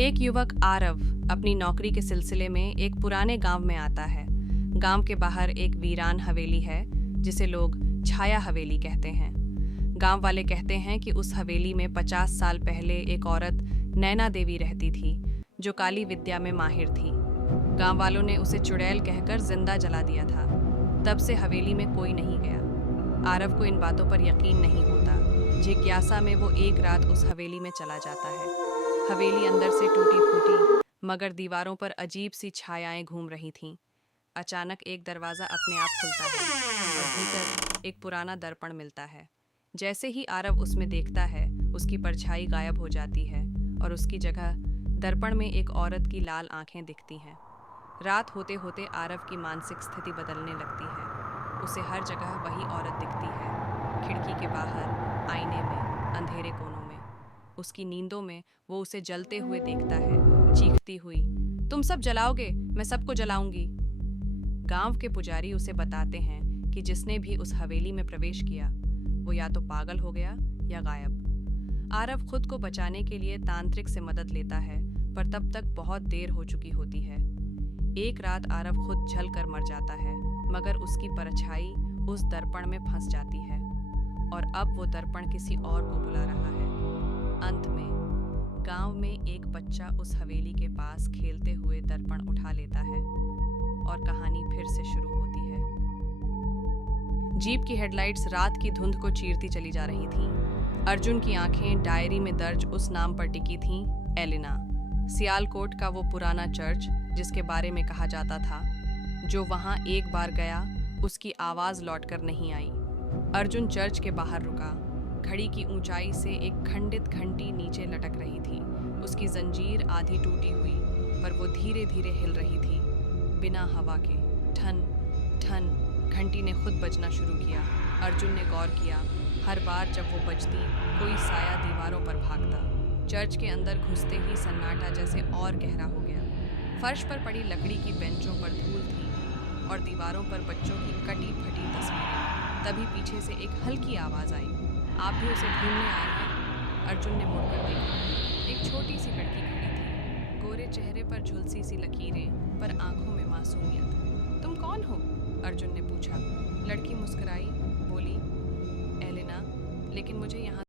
एक युवक आरव अपनी नौकरी के सिलसिले में एक पुराने गांव में आता है। गांव के बाहर एक वीरान हवेली है जिसे लोग छाया हवेली कहते हैं। गांव वाले कहते हैं कि उस हवेली में 50 साल पहले एक औरत नैना देवी रहती थी जो काली विद्या में माहिर थी। गांव वालों ने उसे चुड़ैल कहकर जिंदा जला दिया था। तब से हवेली में कोई नहीं गया। आरव को इन बातों पर यकीन नहीं होता। जिज्ञासा में वो एक रात उस हवेली में चला जाता है। हवेली अंदर से टूटी फूटी मगर दीवारों पर अजीब सी छायाएं घूम रही थीं। अचानक एक दरवाज़ा अपने आप खुलता है और भीतर एक पुराना दर्पण मिलता है। जैसे ही आरव उसमें देखता है उसकी परछाई गायब हो जाती है और उसकी जगह दर्पण में एक औरत की लाल आंखें दिखती हैं। रात होते होते आरव की मानसिक स्थिति बदलने लगती है। उसे हर जगह वही औरत दिखती है, खिड़की के बाहर, आईने में, अंधेरे कोनों में। उसकी नींदों में वो उसे जलते हुए देखता है, चीखती हुई, तुम सब जलाओगे, मैं सबको जलाऊंगी। गांव के पुजारी उसे बताते हैं कि जिसने भी उस हवेली में प्रवेश किया वो या तो पागल हो गया या गायब। आरव खुद को बचाने के लिए तांत्रिक से मदद लेता है, पर तब तक बहुत देर हो चुकी होती है। एक रात आरव खुद जल कर मर जाता है, मगर उसकी परछाई उस दर्पण में फंस जाती है और अब वो दर्पण किसी और को बुला रहा है। अंत में गांव में एक बच्चा उस हवेली के पास खेलते हुए दर्पण उठा लेता है और कहानी फिर से शुरू होती है। जीप की हेडलाइट्स रात की धुंध को चीरती चली जा रही थीं। अर्जुन की आंखें डायरी में दर्ज उस नाम पर टिकी थीं, एलिना। सियालकोट का वो पुराना चर्च जिसके बारे में कहा जाता था, जो वहां एक बार गया उसकी आवाज लौटकर नहीं आई। अर्जुन चर्च के बाहर रुका। घड़ी की ऊंचाई से एक खंडित घंटी नीचे लटक रही थी। उसकी जंजीर आधी टूटी हुई, पर वो धीरे धीरे हिल रही थी, बिना हवा के। ठन ठन घंटी ने खुद बजना शुरू किया। अर्जुन ने गौर किया, हर बार जब वो बजती कोई साया दीवारों पर भागता। चर्च के अंदर घुसते ही सन्नाटा जैसे और गहरा हो गया। फर्श पर पड़ी लकड़ी की बेंचों पर धूल थी और दीवारों पर बच्चों की कटी फटी तस्वीरें। तभी पीछे से एक हल्की आवाज़ आई, आप भी उसे ढूंढने आए हैं? अर्जुन ने मुड़कर देखा। एक छोटी सी लड़की खड़ी थी, गोरे चेहरे पर झुलसी सी लकीरें, पर आंखों में मासूमियत। तुम कौन हो? अर्जुन ने पूछा। लड़की मुस्कुराई, बोली, एलिना, लेकिन मुझे यहाँ